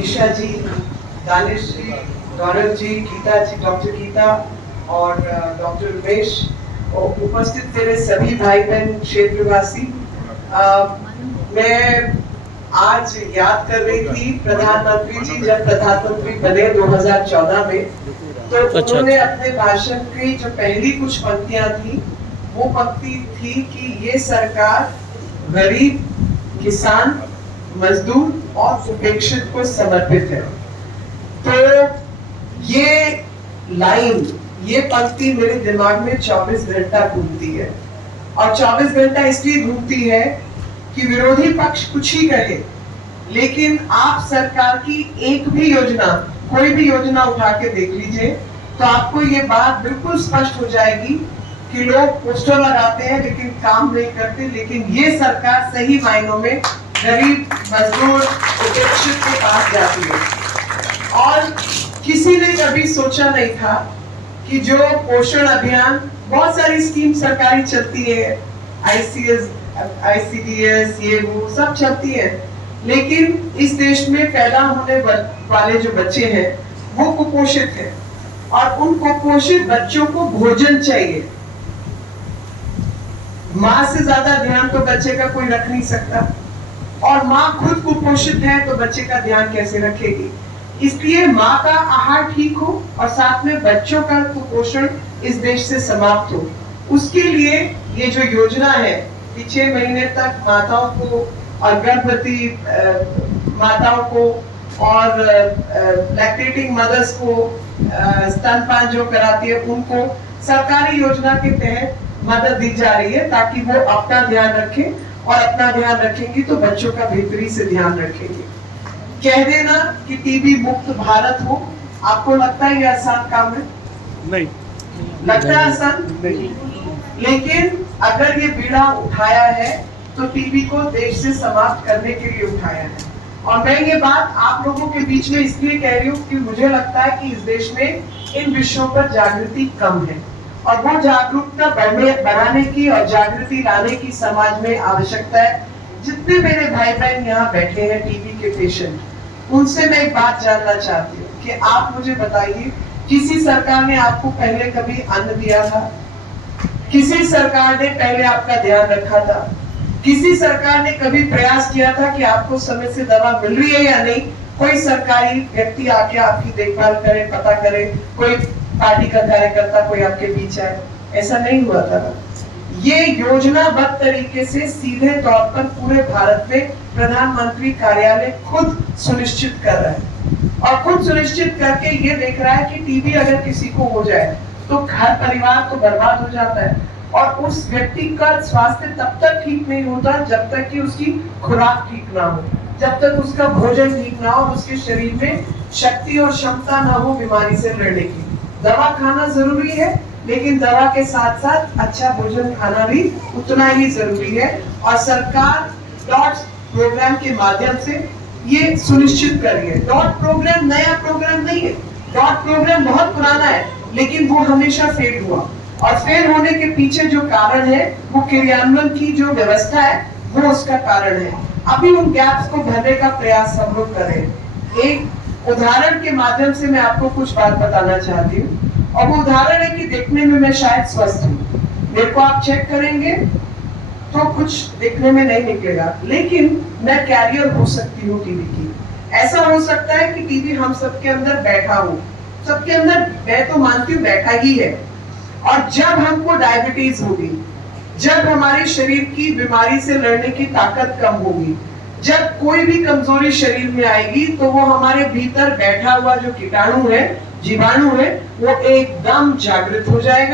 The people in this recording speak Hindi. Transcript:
ईशा जी, दानिश जी, गौरव जी, गीता जी, डॉक्टर गीता और डॉक्टर उमेश, और उपस्थित मेरे सभी भाई बहन क्षेत्रवासी। मैं आज याद कर रही थी प्रधानमंत्री जी जब प्रधानमंत्री बने 2014 में, तो उन्होंने अपने भाषण की जो पहली कुछ पंक्तियां थी वो पंक्ति थी कि ये सरकार गरीब, किसान, मजदूर और उपेक्षित को समर्पित है। तो ये लाइन, ये पंक्ति मेरे दिमाग में 24 घंटा घूमती है, और 24 घंटा इसलिए घूमती है कि विरोधी पक्ष कुछ ही कहे, लेकिन आप सरकार की एक भी योजना, कोई भी योजना उठा के देख लीजिए तो आपको ये बात बिल्कुल स्पष्ट हो जाएगी कि लोग पोस्टर लगाते हैं लेकिन काम नहीं करते। लेकिन ये सरकार सही मायनों में गरीब, मजदूर, उपेक्षित के पास जाती है। और किसी ने कभी सोचा नहीं था कि जो पोषण अभियान, बहुत सारी स्कीम सरकारी चलती है, ICDS, ये वो सब चलती है, लेकिन इस देश में पैदा होने वाले जो बच्चे हैं वो कुपोषित हैं, और उन कुपोषित बच्चों को भोजन चाहिए। माँ से ज्यादा ध्यान तो बच्चे का कोई रख नहीं सकता, और माँ खुद कुपोषित है तो बच्चे का ध्यान कैसे रखेगी। इसलिए माँ का आहार ठीक हो और साथ में बच्चों का कुपोषण इस देश से समाप्त हो, उसके लिए ये जो योजना है कि 6 महीने तक माताओं को और गर्भवती माताओं को और लैक्टेटिंग मदर्स को स्तनपान जो कराती है उनको सरकारी योजना के तहत मदद दी जा रही है, ताकि वो अपना ध्यान रखें, और अपना ध्यान रखेंगी तो बच्चों का बेहतरी से ध्यान रखेंगे। कह देना कि टीबी मुक्त भारत हो, आपको लगता है ये आसान काम है? नहीं लगता है आसान? नहीं। लेकिन अगर ये बीड़ा उठाया है तो टीबी को देश से समाप्त करने के लिए उठाया है। और मैं ये बात आप लोगों के बीच में इसलिए कह रही हूँ कि मुझे लगता है कि इस देश में इन विषयों पर जागृति कम है, और वो जागरूकता बढ़ाने की और जागृति लाने की समाज में आवश्यकता है। जितने मेरे भाई बहन यहाँ बैठे हैं टीबी के पेशेंट, उनसे मैं एक बात जानना चाहती हूँ कि आप मुझे बताइए, किसी सरकार ने आपको पहले कभी अन्न दिया था? किसी सरकार ने पहले आपका ध्यान रखा था? किसी सरकार ने कभी प्रयास किया था कि आपको समय से दवा मिल रही है या नहीं? कोई सरकारी व्यक्ति आके आपकी देखभाल करे, पता करे, कोई पार्टी का कार्यकर्ता कोई आपके बीच आए? ऐसा नहीं हुआ था ना। ये योजनाबद्ध तरीके से सीधे तौर पर पूरे भारत में प्रधानमंत्री कार्यालय खुद सुनिश्चित कर रहा है, और खुद सुनिश्चित करके ये देख रहा है कि टीबी अगर किसी को हो जाए तो घर परिवार तो बर्बाद हो जाता है, और उस व्यक्ति का स्वास्थ्य तब तक ठीक नहीं होता जब तक कि उसकी खुराक ठीक ना हो, जब तक उसका भोजन ठीक ना हो, उसके शरीर में शक्ति और क्षमता ना हो बीमारी से लड़ने की। दवा खाना जरूरी है, लेकिन दवा के साथ साथ अच्छा भोजन खाना भी उतना ही जरूरी है, और सरकार डॉट्स प्रोग्राम के माध्यम से ये सुनिश्चित कर रही है। डॉट प्रोग्राम नया प्रोग्राम नहीं है, डॉट प्रोग्राम बहुत पुराना है, लेकिन वो हमेशा फेल हुआ, और फेल होने के पीछे जो कारण है वो क्रियान्वयन की जो व्यवस्था है वो उसका कारण है। अभी उन गैप्स को भरने का प्रयास हम लोग कर रहे हैं। एक उदाहरण के माध्यम से मैं आपको कुछ बात बताना चाहती हूँ, और वो उदाहरण है कि देखने में मैं शायद स्वस्थ हूँ, मेरे को आप चेक करेंगे तो कुछ देखने में नहीं निकलेगा, लेकिन मैं कैरियर हो सकती हूँ टीबी की। ऐसा हो सकता है कि टीबी हम सबके अंदर बैठा हो, सबके अंदर मैं तो मानती हूँ बैठा ही है, और जब हमको डायबिटीज होगी, जब हमारे शरीर की बीमारी से लड़ने की ताकत कम होगी, जब कोई भी कमजोरी शरीर में आएगी, तो वो हमारे भीतर बैठा हुआ जो कीटाणु है, जीवाणु है, वो एकदम जागृत हो जाएगा।